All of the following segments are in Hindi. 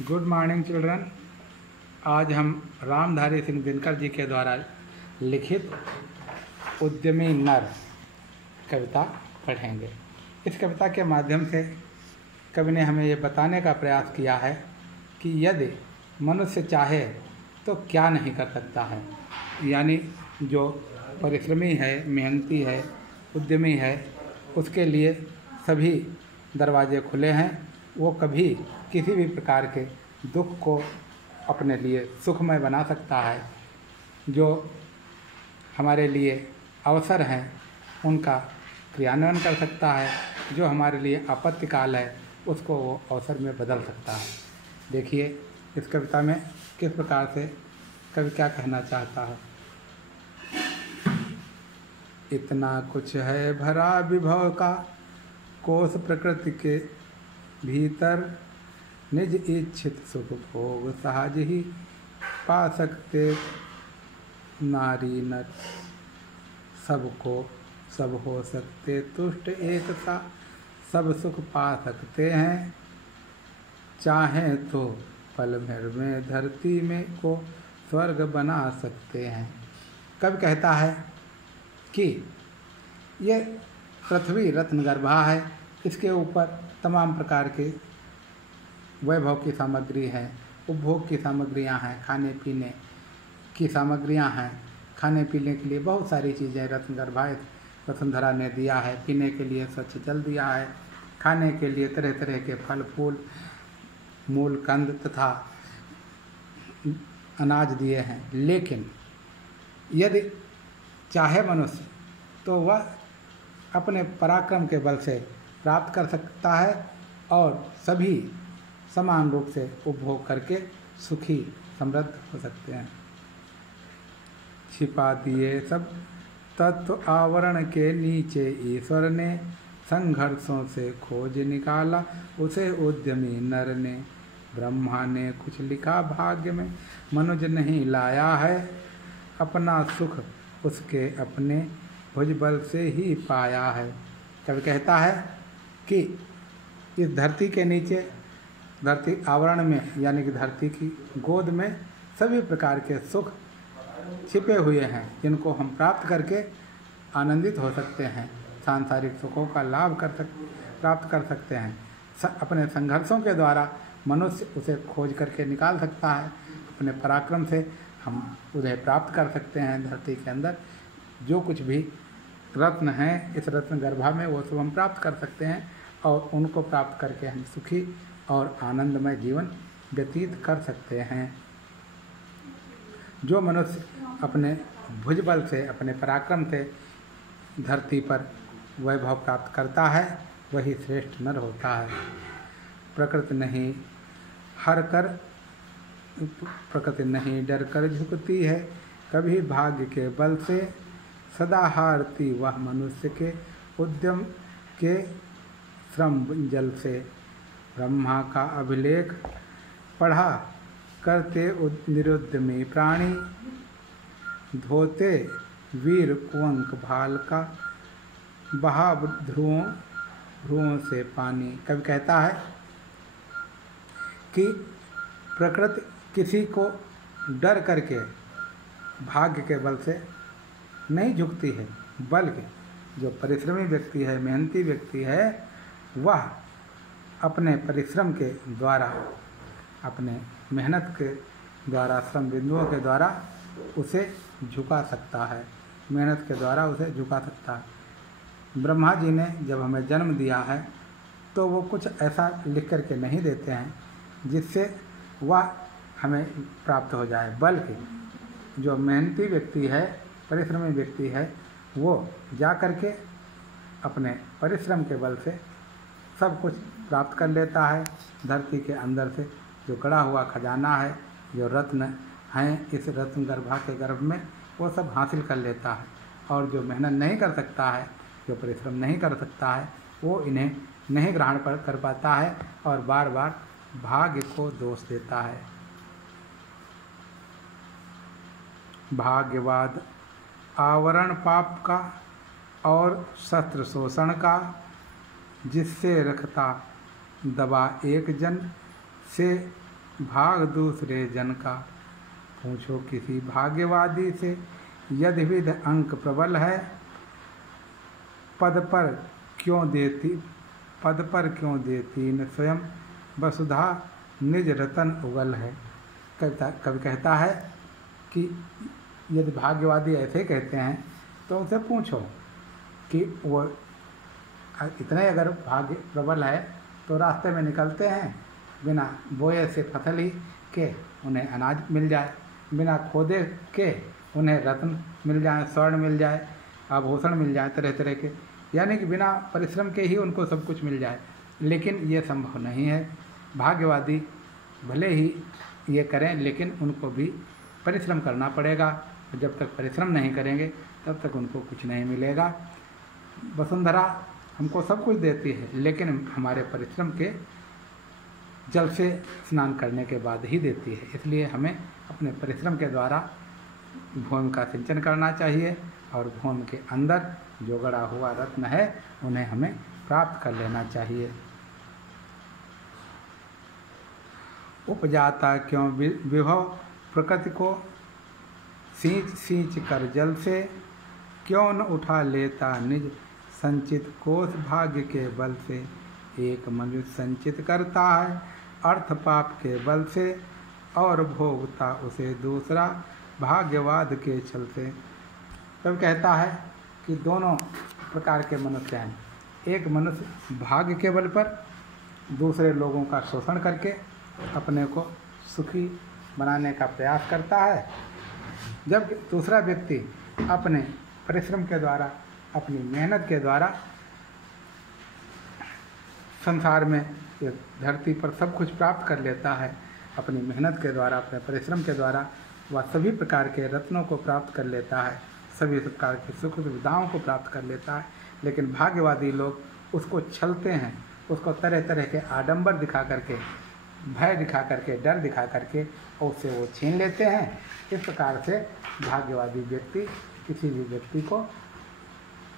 Good morning children. आज हम रामधारी सिंह दिनकर जी के द्वारा लिखित उद्यमी नर कविता पढ़ेंगे। इस कविता के माध्यम से कवि ने हमें ये बताने का प्रयास किया है कि यदि मनुष्य चाहे तो क्या नहीं कर सकता है। यानी जो परिश्रमी है, मेहनती है, उद्यमी है, उसके लिए सभी दरवाजे खुले हैं। वो कभी किसी भी प्रकार के दुख को अपने लिए सुखमय बना सकता है। जो हमारे लिए अवसर हैं उनका क्रियान्वयन कर सकता है। जो हमारे लिए आपत्तिकाल है उसको वो अवसर में बदल सकता है। देखिए इस कविता में किस प्रकार से कवि क्या कहना चाहता है। इतना कुछ है भरा विभव का कोश प्रकृति के भीतर, निज इच्छित सुख भोग सहज ही पा सकते नारी नर। सबको सब हो सकते तुष्ट एक सा, सब सुख पा सकते हैं। चाहें तो पल भर में धरती में को स्वर्ग बना सकते हैं। कवि कहता है कि ये पृथ्वी रत्नगर्भा है। इसके ऊपर तमाम प्रकार के वैभव की सामग्री है, उपभोग की सामग्रियां हैं, खाने पीने की सामग्रियां हैं। खाने पीने के लिए बहुत सारी चीज़ें रत्नगर्भा वसुंधरा ने दिया है। पीने के लिए स्वच्छ जल दिया है, खाने के लिए तरह तरह के फल फूल, मूल कंद तथा अनाज दिए हैं। लेकिन यदि चाहे मनुष्य तो वह अपने पराक्रम के बल से प्राप्त कर सकता है और सभी समान रूप से उपभोग करके सुखी समृद्ध हो सकते हैं। छिपा दिए सब तत्व आवरण के नीचे ईश्वर ने, संघर्षों से खोज निकाला उसे उद्यमी नर ने। ब्रह्मा ने कुछ लिखा भाग्य में, मनुज नहीं लाया है। अपना सुख उसके अपने भुजबल से ही पाया है। कवि कहता है कि इस धरती के नीचे, धरती आवरण में यानी कि धरती की गोद में सभी प्रकार के सुख छिपे हुए हैं, जिनको हम प्राप्त करके आनंदित हो सकते हैं। सांसारिक सुखों का लाभ प्राप्त कर सकते हैं। अपने संघर्षों के द्वारा मनुष्य उसे खोज करके निकाल सकता है। अपने पराक्रम से हम उन्हें प्राप्त कर सकते हैं। धरती के अंदर जो कुछ भी रत्न हैं, इस रत्न गर्भा में वो सब हम प्राप्त कर सकते हैं और उनको प्राप्त करके हम सुखी और आनंदमय जीवन व्यतीत कर सकते हैं। जो मनुष्य अपने भुजबल से, अपने पराक्रम से धरती पर वैभव प्राप्त करता है वही श्रेष्ठ नर होता है। प्रकृति नहीं डर कर झुकती है, कभी भाग्य के बल से। सदा हारती वह मनुष्य के उद्यम के श्रम जल से। ब्रह्मा का अभिलेख पढ़ा करते निरुद्यमी प्राणी, धोते वीर कुंक भाल का बहा ध्रुवों से पानी। कवि कहता है कि प्रकृति किसी को डर करके भाग्य के बल से नहीं झुकती है, बल्कि जो परिश्रमी व्यक्ति है, मेहनती व्यक्ति है, वह अपने परिश्रम के द्वारा, अपने मेहनत के द्वारा, श्रम बिंदुओं के द्वारा उसे झुका सकता है। मेहनत के द्वारा उसे झुका सकता है। ब्रह्मा जी ने जब हमें जन्म दिया है तो वो कुछ ऐसा लिख करके नहीं देते हैं जिससे वह हमें प्राप्त हो जाए, बल्कि जो मेहनती व्यक्ति है, परिश्रमी व्यक्ति है, वो जा कर के अपने परिश्रम के बल से सब कुछ प्राप्त कर लेता है। धरती के अंदर से जो गड़ा हुआ खजाना है, जो रत्न हैं इस रत्न गर्भा के गर्भ में, वो सब हासिल कर लेता है। और जो मेहनत नहीं कर सकता है, जो परिश्रम नहीं कर सकता है, वो इन्हें नहीं ग्रहण कर पाता है और बार बार भाग्य को दोष देता है। भाग्यवाद आवरण पाप का और शस्त्र शोषण का, जिससे रखता दबा एक जन से भाग दूसरे जन का। पूछो किसी भाग्यवादी से, यदि विध अंक प्रबल है, पद पर क्यों देती न स्वयं, वसुधा निज रतन उगल है। कवि कहता है कि यदि भाग्यवादी ऐसे कहते हैं तो उनसे पूछो कि वो इतने अगर भाग्य प्रबल है तो रास्ते में निकलते हैं, बिना बोए से फसल ही के उन्हें अनाज मिल जाए, बिना खोदे के उन्हें रत्न मिल जाए, स्वर्ण मिल जाए, आभूषण मिल जाए तरह तरह के, यानी कि बिना परिश्रम के ही उनको सब कुछ मिल जाए। लेकिन ये संभव नहीं है। भाग्यवादी भले ही ये करें लेकिन उनको भी परिश्रम करना पड़ेगा। जब तक परिश्रम नहीं करेंगे तब तक उनको कुछ नहीं मिलेगा। वसुंधरा हमको सब कुछ देती है लेकिन हमारे परिश्रम के जल से स्नान करने के बाद ही देती है। इसलिए हमें अपने परिश्रम के द्वारा भूमि का सिंचन करना चाहिए और भूमि के अंदर जो गड़ा हुआ रत्न है उन्हें हमें प्राप्त कर लेना चाहिए। उपजाता क्यों विभव प्रकृति को, सींच कर जल से, क्यों न उठा लेता निज संचित कोष भाग्य के बल से। एक मनुष्य संचित करता है अर्थ पाप के बल से, और भोगता उसे दूसरा भाग्यवाद के छल से। तब कहता है कि दोनों प्रकार के मनुष्य हैं। एक मनुष्य भाग्य के बल पर दूसरे लोगों का शोषण करके अपने को सुखी बनाने का प्रयास करता है, जबकि दूसरा व्यक्ति अपने परिश्रम के द्वारा, अपनी मेहनत के द्वारा संसार में, धरती पर सब कुछ प्राप्त कर लेता है। अपनी मेहनत के द्वारा, अपने परिश्रम के द्वारा वह सभी प्रकार के रत्नों को प्राप्त कर लेता है, सभी प्रकार की सुख सुविधाओं को प्राप्त कर लेता है। लेकिन भाग्यवादी लोग उसको छलते हैं, उसको तरह तरह के आडंबर दिखा करके, भय दिखा करके, डर दिखा करके और उससे वो छीन लेते हैं। इस प्रकार से भाग्यवादी व्यक्ति किसी भी व्यक्ति को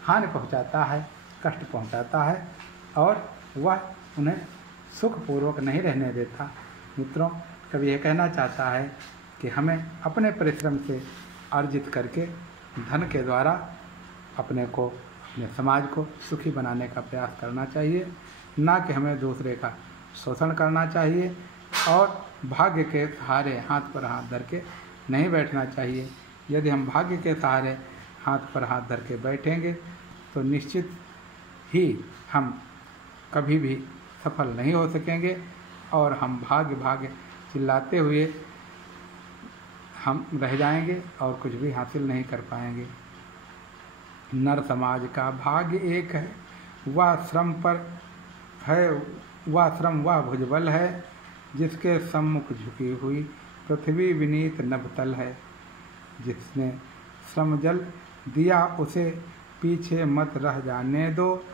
हानि पहुंचाता है, कष्ट पहुंचाता है और वह उन्हें सुखपूर्वक नहीं रहने देता। मित्रों, कभी यह कहना चाहता है कि हमें अपने परिश्रम से अर्जित करके धन के द्वारा अपने को, अपने समाज को सुखी बनाने का प्रयास करना चाहिए, ना कि हमें दूसरे का शोषण करना चाहिए और भाग्य के सहारे हाथ पर हाथ धर के नहीं बैठना चाहिए। यदि हम भाग्य के सहारे हाथ पर हाथ धर के बैठेंगे तो निश्चित ही हम कभी भी सफल नहीं हो सकेंगे और हम भाग्य चिल्लाते हुए हम रह जाएंगे और कुछ भी हासिल नहीं कर पाएंगे। नर समाज का भाग्य एक है, वह श्रम पर है, वह श्रम वह भुजबल है, जिसके सम्मुख झुकी हुई पृथ्वी विनीत नभतल है। जिसने श्रम जल दिया उसे पीछे मत रह जाने दो,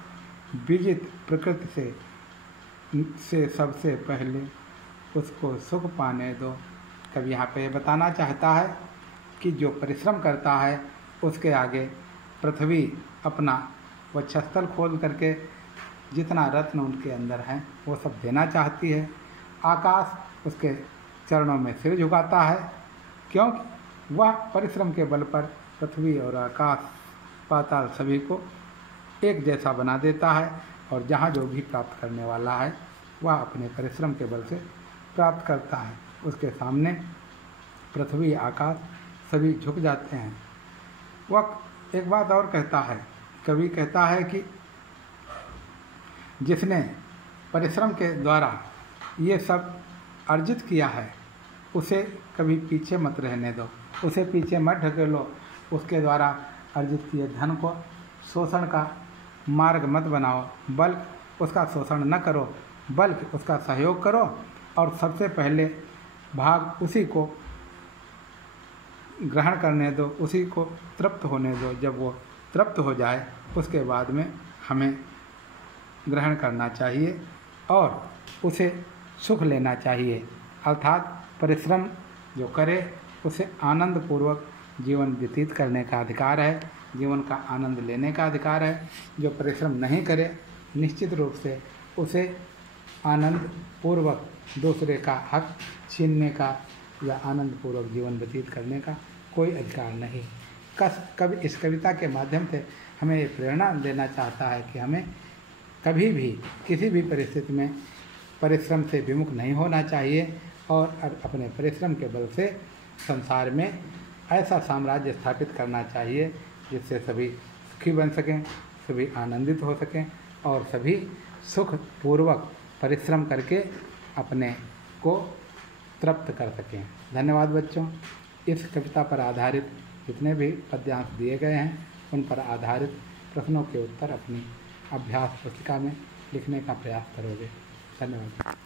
विजित प्रकृति से सबसे पहले उसको सुख पाने दो। कभी यहाँ पे बताना चाहता है कि जो परिश्रम करता है उसके आगे पृथ्वी अपना वक्षस्थल खोल करके जितना रत्न उनके अंदर है वो सब देना चाहती है। आकाश उसके चरणों में सिर झुकाता है, क्योंकि वह परिश्रम के बल पर पृथ्वी और आकाश पाताल सभी को एक जैसा बना देता है और जहाँ जो भी प्राप्त करने वाला है वह अपने परिश्रम के बल से प्राप्त करता है। उसके सामने पृथ्वी आकाश सभी झुक जाते हैं। वह एक बात और कहता है, कवि कहता है कि जिसने परिश्रम के द्वारा ये सब अर्जित किया है उसे कभी पीछे मत रहने दो, उसे पीछे मत ढकेलो, उसके द्वारा अर्जित किए धन को शोषण का मार्ग मत बनाओ, बल्कि उसका शोषण न करो, बल्कि उसका सहयोग करो और सबसे पहले भाग उसी को ग्रहण करने दो, उसी को तृप्त होने दो। जब वो तृप्त हो जाए उसके बाद में हमें ग्रहण करना चाहिए और उसे सुख लेना चाहिए। अर्थात परिश्रम जो करे उसे आनंद पूर्वक जीवन व्यतीत करने का अधिकार है, जीवन का आनंद लेने का अधिकार है। जो परिश्रम नहीं करे निश्चित रूप से उसे आनंद पूर्वक दूसरे का हक छीनने का या आनंदपूर्वक जीवन व्यतीत करने का कोई अधिकार नहीं। कवि इस कविता के माध्यम से हमें ये प्रेरणा देना चाहता है कि हमें कभी भी किसी भी परिस्थिति में परिश्रम से विमुख नहीं होना चाहिए और अपने परिश्रम के बल से संसार में ऐसा साम्राज्य स्थापित करना चाहिए जिससे सभी सुखी बन सकें, सभी आनंदित हो सकें और सभी सुखपूर्वक परिश्रम करके अपने को तृप्त कर सकें। धन्यवाद बच्चों। इस कविता पर आधारित जितने भी पद्यांश दिए गए हैं उन पर आधारित प्रश्नों के उत्तर अपनी अभ्यास पुस्तिका में लिखने का प्रयास करोगे। धन्यवाद।